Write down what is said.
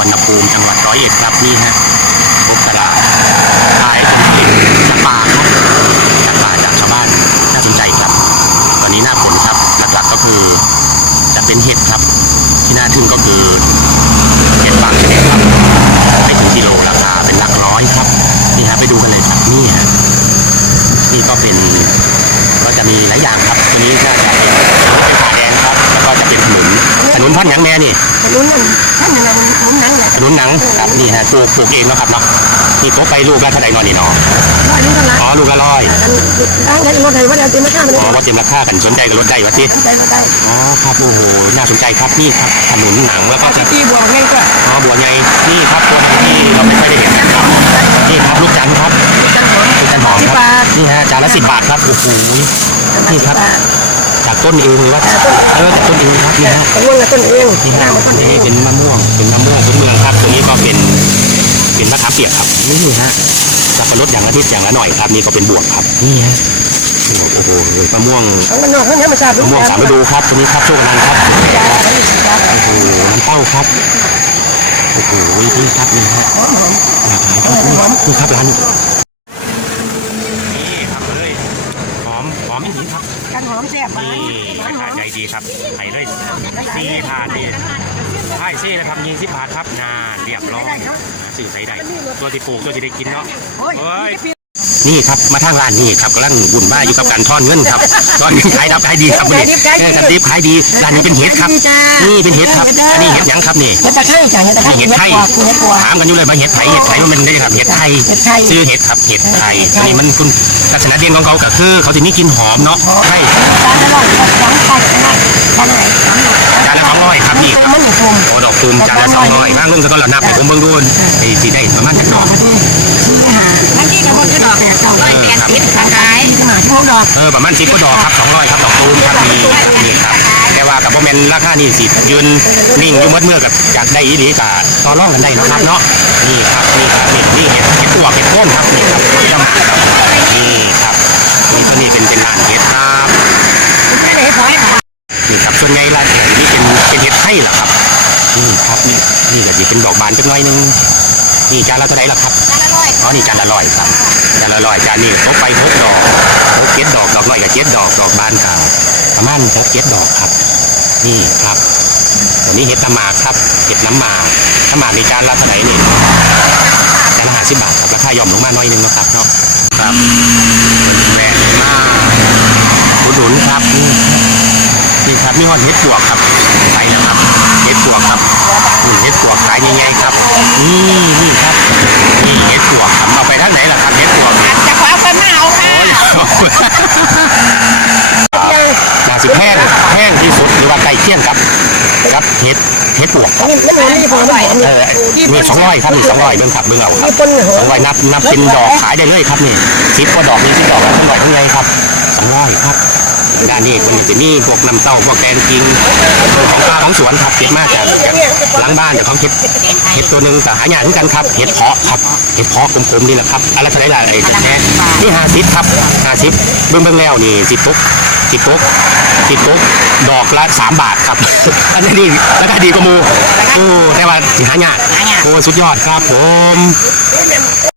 วันี่ฮะพบกระดาษขายเป็นเห็ดจากป่าครับจากป่าจากชาวบ้านน่าสนใจครับ ตอนนี้หน้าฝนครับหลักๆก็คือจะเป็นเห็ดครับ ที่น่าทึ่งก็คือเห็ดบางชนิดครับไม่ถึงกิโลราคาเป็นหลักร้อยครับนี่ฮะไปดูกันเลยครับนี่ฮะนี่ก็เป็นก็จะมีหลายอย่างครับตัวนี้ก็จะ นุนท่อนหยังแม่นี่ถนนนั่นท่านยังไงมันผมนั่งเนี่ยขนุนหนังครับนี่ฮะปลูกปลูกเองเนาะครับเนาะนี่โต๊ะไปลูกละเท่าไหร่นอนนี่เนาะร้อยนึงเท่าไหร่อ๋อลูกละร้อยกันร้านกันรถไถว่าเดี๋ยวเต็มไม่ข้ามเลยอ๋อว่าเต็มราคากันสนใจกับรถได้วะที่ได้ก็ได้อ๋อครับโอ้โหน่าสนใจครับนี่ครับขนุนหนังแล้วก็จะที่บวกไงก็อ๋อบัวใหญ่นี่ครับตัวที่เราไม่ค่อยได้เห็นนะครับนี่ครับลูกจันทร์ครับจันหอมลูกจันทร์หอมสิบครับบาทนี่ฮะจานละสิบบาทครับโอ้โหนี่ครับจาก ต้นเองหรือว่าเออจากต้นเองครับนี่ฮะตะวันละต้นเองนี่หน้าฮะมันต้นเอนี่งเป็นมะม่วงเป็นมะม่วงพื้นเมืองครับ ตัวนี้ก็เป็นเป็นมะขามเปียกครับนี่ฮะสับปะรดอย่างละนิดอย่างละหน่อยครับนี่ก็เป็นบวกครับนี่ฮะโอ้โหมะม่วงของมันนอกเขาเนี่ยมาทราบมะม่วงสามฤดูครับตัวนี้ครับโชคนันครับโอ้โหน้ำเต้าครับโอ้โหนี่ครับนี่ฮะหลากหลายครับนี่นี่ครับร้านนี่ครับเลยหอมหอมอย่างนี้ครับ กันหอมแซ่บหวาน นี่ หวานห รา อ คามใจดีครับไข่เลยซีผ่านนี่ไข่เซ่นะครับยี่สิบบาทครับนานเรียบร้อยสื่อใส่ได้ตัวที่ปลูกตัวที่ได้กินเนาะโอ้ยเฮ้ย นี่ครับมาทางร้านนี่ครับกำลังบุญบ้าอยู่กับการทอนเงินครับตอนนี้ขายดับขายดีครับวันนี้เออครับดิบขายดีร้านนี้เป็นเห็ดครับนี่เป็นเห็ดครับอันนี้เห็ดหยังครับนี่ เห็ดตะไคร้จ้ะเห็ดตะไคร้นี่เห็ดไทยปวกเห็ดปวกถามกันอยู่เลยว่าเห็ดไทยเห็ดไทยว่ามันได้ครับเห็ดไทยเห็ดไทยชื่อเห็ดครับเห็ดไทยอันนี้มันคุณลักษณะเด่นของเขาก็คือ เขาจะมีกลิ่นหอมเนาะใช่จานละร้อยสองไข่นะจานละสองร้อยจานละสองร้อยครับนี่ครับมันอยู่ตรงโอ้ดอกตูมจานละสองร้อยบ้างลงสะก้อนหลับนับให้ผมเบิ่งดูไอ้สีได้ประมาณจักดอกชี้หาทั้งี่กับคนก็ดอกเนี่ยเก้าร้อยแปดสิบขายหาชั่วโมงดอกเออประมาณสิบกว่าดอกครับสองร้อยครับดอกตูมครับนี่นี่ครับ แต่ว่ากับโมเมนราคานี่สิยืนนิ่งอยู่เมื่อเมื่อกับอยากได้อีหลีกับต่อรองกันได้นะครับเนาะนี่ครับนี่ครับนี่นี่เห็ดเห็ดตัวเห็ดโค่นครับนี่ครับยำครับนี่ครับนี่ตัวนี้เป็นเป็นร้านเห็ดครับไม่ได้ขอให้ขายนี่ครับส่วนใหญ่ร้านเห็ดนี่เป็นเป็นเห็ดไทยเหรอครับนี่ครับนี่นี่ก็จะเป็นดอกบานจักหน่อยนึงนี่จานละเท่าไหร่ล่ะครับ อ๋อนี่จานละร้อยครับจานละร้อยจานนี้เขาไปหกดอกหกเจ็ดดอกดอกน้อยกับเจ็ดดอกดอกบานกับประมาณหกเจ็ดดอกครับ นี่ครับตัวนี้เห็ดน้ำหมากครับเห็ดน้ำหมากน้ำหมากในจานละเท่าไหร่นี่จานละห้าสิบบาทครับราคาย่อมลงมาหน่อยหนึงนะครับเนาะครับแม่มากอุดหนุนครับนี่นี่ครับนี่ฮอดเห็ดปวกครับไปแล้วครับเห็ดปวกครับนี่เห็ดปวกขายง่ายๆครับนี่นี่ครับ นี่เห็ดปวกครับเอาไปทางไหนล่ะครับเห็ดปวกเนี่ย จะขอคนมาเอาค่ะ น่า สิแพงแพงที่สุดหรือว่าใกล้เคียงกับกับเห็ดเห็ดปวกครับนี่มันเหมือนนี่ผมไม่เออนี่สองร้อยครับนี่สองร้อยเบิ่งครับเบิ่งเอาครับนี่ต้นเหรสองร้อยนับนับเป็นดอกขายได้เลยครับนี่สิบกว่าดอกนี่สิบดอกแล้วเท่าไหร่เท่าไหร่ครับสองร้อยครับด้านนี้คนจะมีพวกน้ำเต้าพวกแกงจริงของปลาของสวนครับเก็บมาจากหลังบ้านเดี๋ยวเขาเก็บเห็ดตัวหนึ่งแต่หายากเหมือนกันครับเห็ดเพาะครับเห็ดเพาะกลมๆนี่แหละครับอะไรเท่าไหร่ล่ะไอ้แท้นี่ห้าสิบครับห้าสิบเบิ่งเบิ่งแล้วนี่สิบปุ๊ก สิบปุ๊กสิบปุ๊กดอกละสามบาทครับ อันนี้ดีราคาดีกว่าหมูโอ้แต่ว่าสิหายากโอ้สุดยอดครับผม